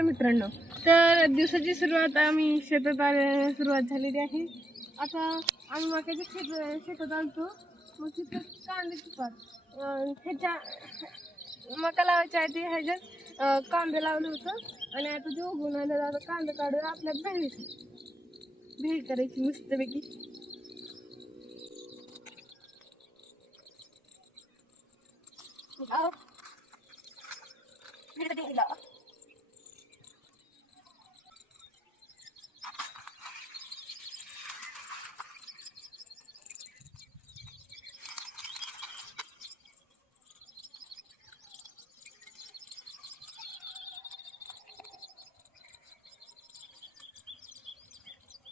नमस्कार मित्रांनो. तर दिवसाची सुरुवात आम्ही शेतात सुरुवात झालेली आहे. आता आम्ही मक्याच्या शेतात आलतो. मग तिथं कांदे पिकतात ह्याच्या मका लावायच्या आधी ह्याच्यात कांदे लावलं होतं आणि आता ते उगवून आलं. आता कांदा काढून आपल्या भेळ करायची मस्तपैकी.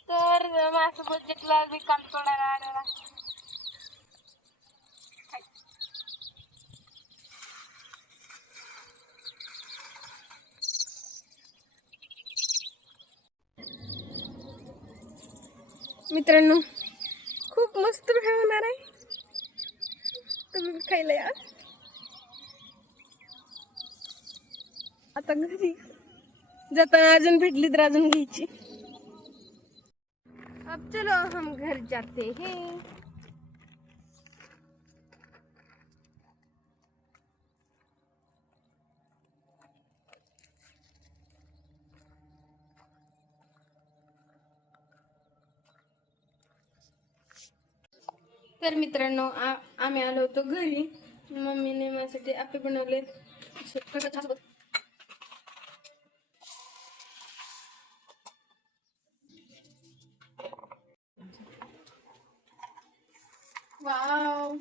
तर माझ्यासोबत जिंकला मी काम सोडायला आलेला. मित्रांनो खूप मस्त भेळ होणार आहे, तुम्ही खायला या. आता घरी जाताना अजून भेटली तर अजून घ्यायची. अब चलो हम घर जाते हैं. तर मित्रांनो आम्ही आलो होतो घरी. मम्मीने माझ्यासाठी आपे बनवले. वाव.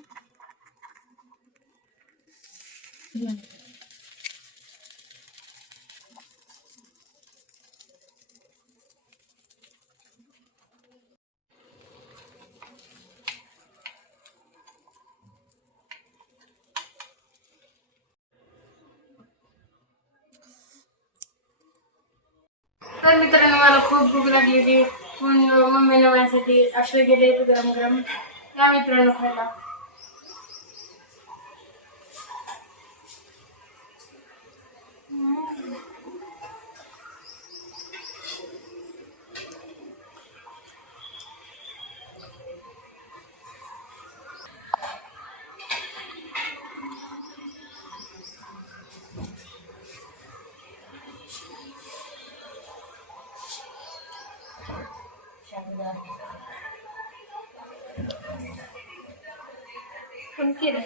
तर मित्रांनो मला खूप भूक लागली होती. मम्मीने माझ्यासाठी असे गेले गरम गरम. या मित्रांनो खायला. कोण केलं?